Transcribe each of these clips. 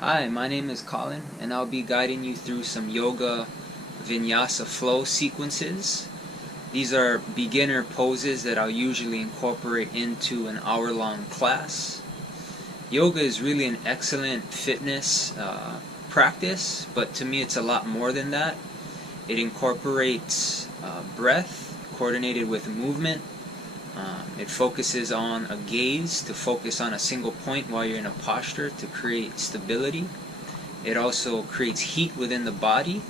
Hi, my name is Colin, and I'll be guiding you through some yoga Vinyasa flow sequences. These are beginner poses that I'll usually incorporate into an hour-long class. Yoga is really an excellent fitness practice, but to me it's a lot more than that. It incorporates breath coordinated with movement. It focuses on a gaze to focus on a single point while you're in a posture to create stability. It also creates heat within the body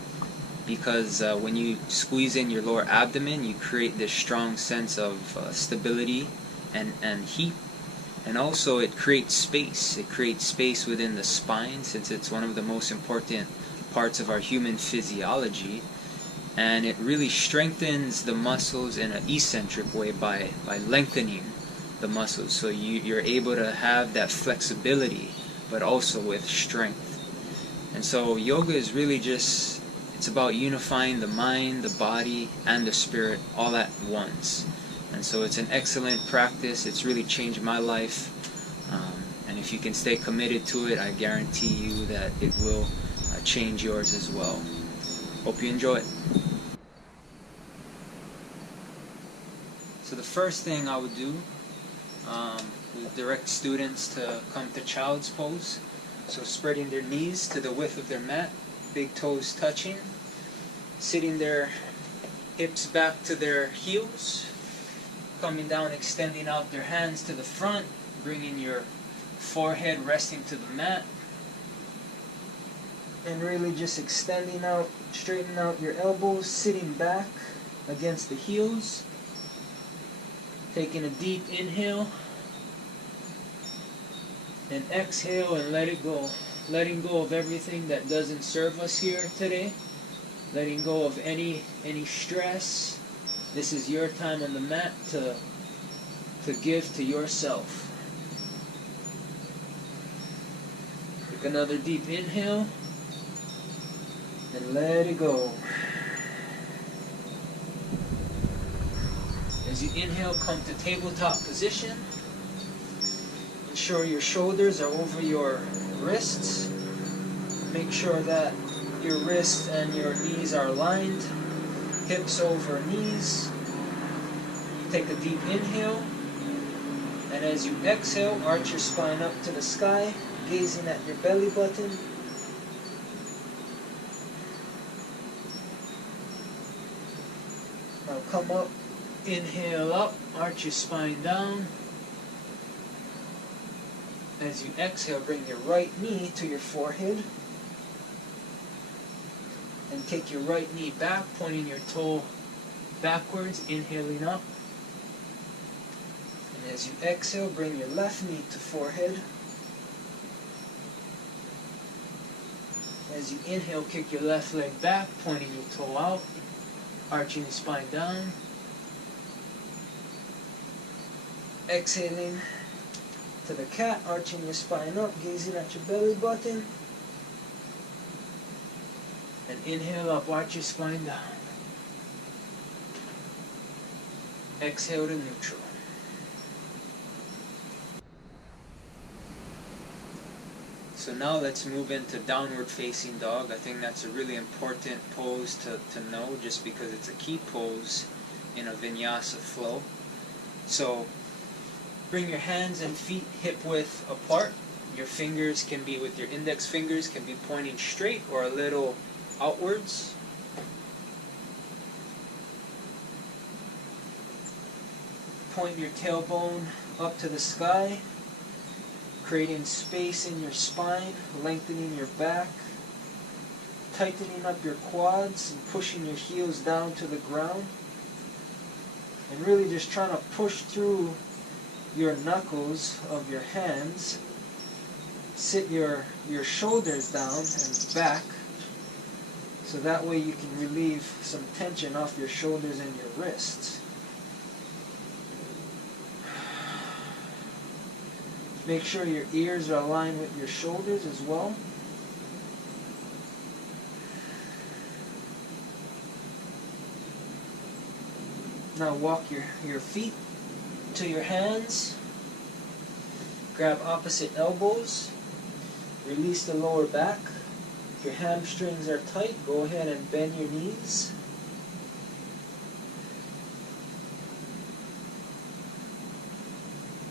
because when you squeeze in your lower abdomen, you create this strong sense of stability and heat. And also it creates space. It creates space within the spine since it's one of the most important parts of our human physiology. And it really strengthens the muscles in an eccentric way by lengthening the muscles. So you're able to have that flexibility, but also with strength. And so yoga is really just, it's about unifying the mind, the body, and the spirit all at once. And so it's an excellent practice. It's really changed my life. And if you can stay committed to it, I guarantee you that it will change yours as well. Hope you enjoy it. So the first thing I would do is direct students to come to child's pose. So spreading their knees to the width of their mat, big toes touching, sitting their hips back to their heels, coming down, extending out their hands to the front, bringing your forehead resting to the mat, and really just extending out, straightening out your elbows, sitting back against the heels, taking a deep inhale, and exhale and let it go. Letting go of everything that doesn't serve us here today. Letting go of any stress. This is your time on the mat to give to yourself. Take another deep inhale and let it go. As you inhale, come to tabletop position. Ensure your shoulders are over your wrists. Make sure that your wrists and your knees are aligned. Hips over knees. Take a deep inhale. And as you exhale, arch your spine up to the sky, gazing at your belly button. Now come up. Inhale up, arch your spine down. As you exhale, bring your right knee to your forehead. And take your right knee back, pointing your toe backwards, inhaling up. And as you exhale, bring your left knee to forehead. As you inhale, kick your left leg back, pointing your toe out, arching your spine down. Exhaling to the cat, arching your spine up, gazing at your belly button. And inhale up, arch your spine down. Exhale to neutral. So now let's move into downward facing dog. I think that's a really important pose to know just because it's a key pose in a Vinyasa flow. So bring your hands and feet hip width apart. Your fingers can be, with your index fingers, can be pointing straight or a little outwards. Point your tailbone up to the sky, creating space in your spine, lengthening your back, tightening up your quads and pushing your heels down to the ground. And really just trying to push through your knuckles of your hands. Sit your shoulders down and back, so that way you can relieve some tension off your shoulders and your wrists. Make sure your ears are aligned with your shoulders as well. Now walk your feet to your hands. Grab opposite elbows. Release the lower back. If your hamstrings are tight, go ahead and bend your knees.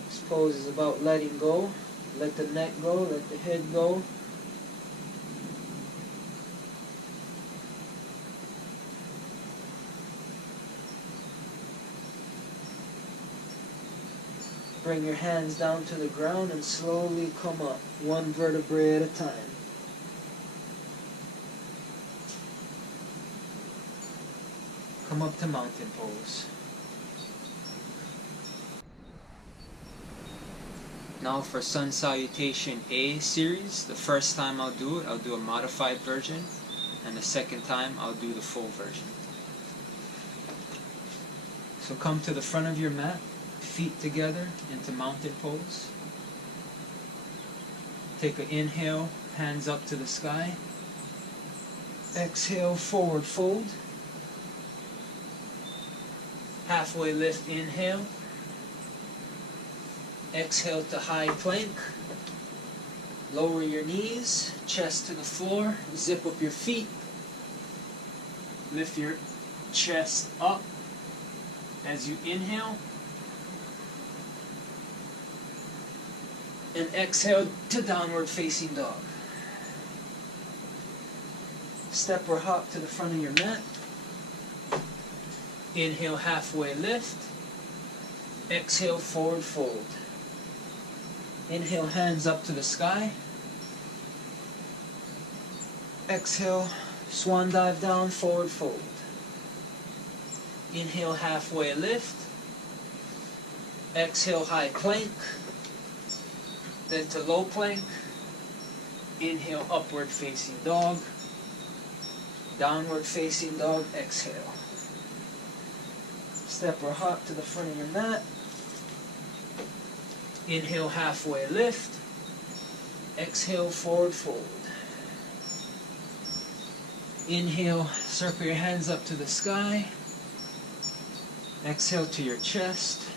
This pose is about letting go. Let the neck go, let the head go. Bring your hands down to the ground and slowly come up, one vertebrae at a time. Come up to mountain pose. Now for Sun Salutation A Series, the first time I'll do it, I'll do a modified version, and the second time I'll do the full version. So come to the front of your mat, feet together into mountain pose. Take an inhale, hands up to the sky. Exhale, forward fold. Halfway lift, inhale. Exhale to high plank. Lower your knees, chest to the floor, zip up your feet. Lift your chest up as you inhale. And exhale to downward facing dog. Step or hop to the front of your mat. Inhale, halfway lift. Exhale, forward fold. Inhale, hands up to the sky. Exhale, swan dive down, forward fold. Inhale, halfway lift. Exhale, high plank. Then to low plank. Inhale, upward facing dog. Downward facing dog, exhale. Step or hop to the front of your mat. Inhale, halfway lift. Exhale, forward fold. Inhale, circle your hands up to the sky. Exhale to your chest.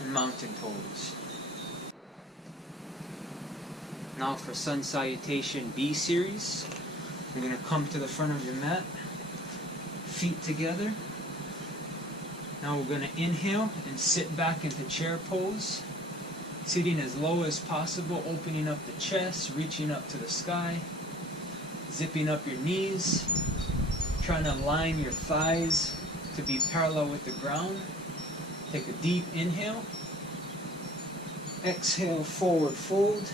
And mountain pose. Now for Sun Salutation B Series, you're going to come to the front of your mat, feet together. Now we're going to inhale and sit back into chair pose, sitting as low as possible, opening up the chest, reaching up to the sky, zipping up your knees, trying to align your thighs to be parallel with the ground. Take a deep inhale. Exhale, forward fold.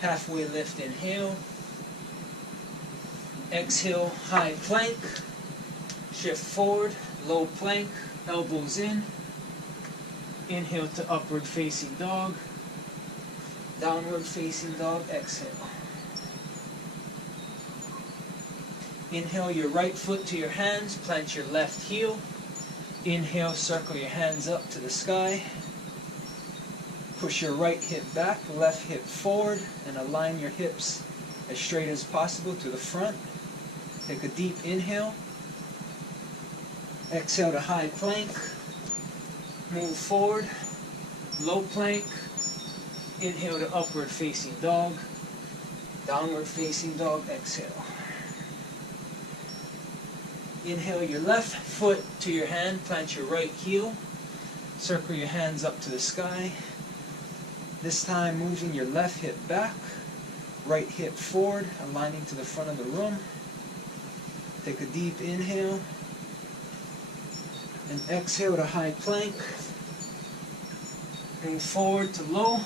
Halfway lift, inhale. Exhale, high plank. Shift forward, low plank, elbows in. Inhale to upward facing dog. Downward facing dog, exhale. Inhale your right foot to your hands, plant your left heel. Inhale, circle your hands up to the sky. Push your right hip back, left hip forward, and align your hips as straight as possible to the front. Take a deep inhale. Exhale to high plank. Move forward. Low plank. Inhale to upward facing dog. Downward facing dog, exhale. Inhale your left foot to your hand, plant your right heel. Circle your hands up to the sky. This time moving your left hip back, right hip forward, aligning to the front of the room. Take a deep inhale. And exhale to high plank. Move forward to low.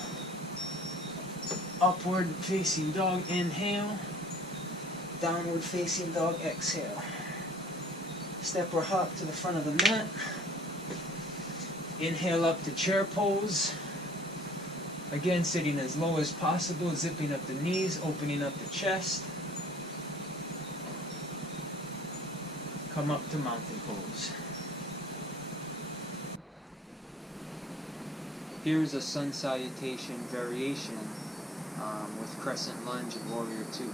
Upward facing dog, inhale. Downward facing dog, exhale. Step or hop to the front of the mat. Inhale up to chair pose. Again, sitting as low as possible, zipping up the knees, opening up the chest. Come up to mountain pose. Here's a Sun Salutation Variation with Crescent Lunge and Warrior 2.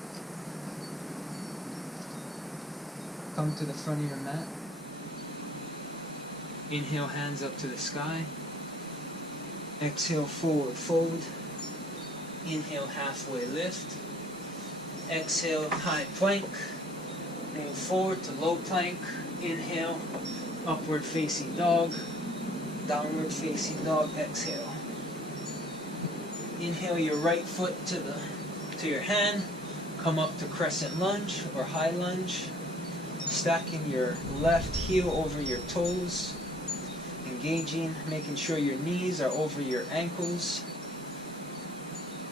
Come to the front of your mat. Inhale, hands up to the sky. Exhale, forward fold. Inhale, halfway lift. Exhale, high plank. Move forward to low plank. Inhale, upward facing dog. Downward facing dog, exhale. Inhale your right foot to your hand. Come up to crescent lunge or high lunge. Stacking your left heel over your toes. Engaging, making sure your knees are over your ankles.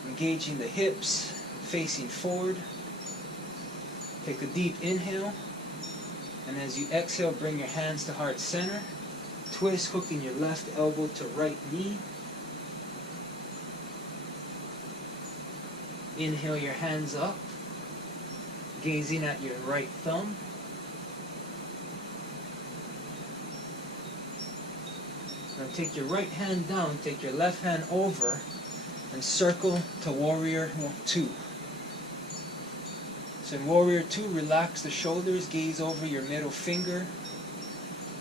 Engaging the hips, facing forward. Take a deep inhale. And as you exhale, bring your hands to heart center. Twist, hooking your left elbow to right knee. Inhale your hands up, gazing at your right thumb. Now take your right hand down, take your left hand over, and circle to Warrior 2. So in Warrior 2, relax the shoulders, gaze over your middle finger.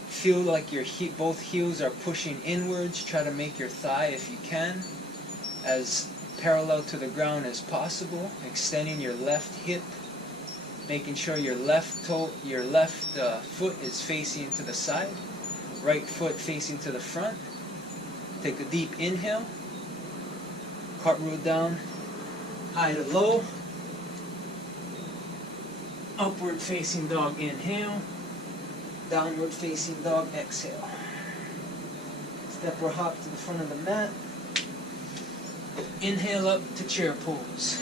Feel like your both heels are pushing inwards. Try to make your thigh, if you can, as parallel to the ground as possible. Extending your left hip, making sure your left foot is facing to the side, right foot facing to the front. Take a deep inhale. Cartwheel down, high to low. Upward facing dog, inhale. Downward facing dog, exhale. Step or hop to the front of the mat. Inhale up to chair pose.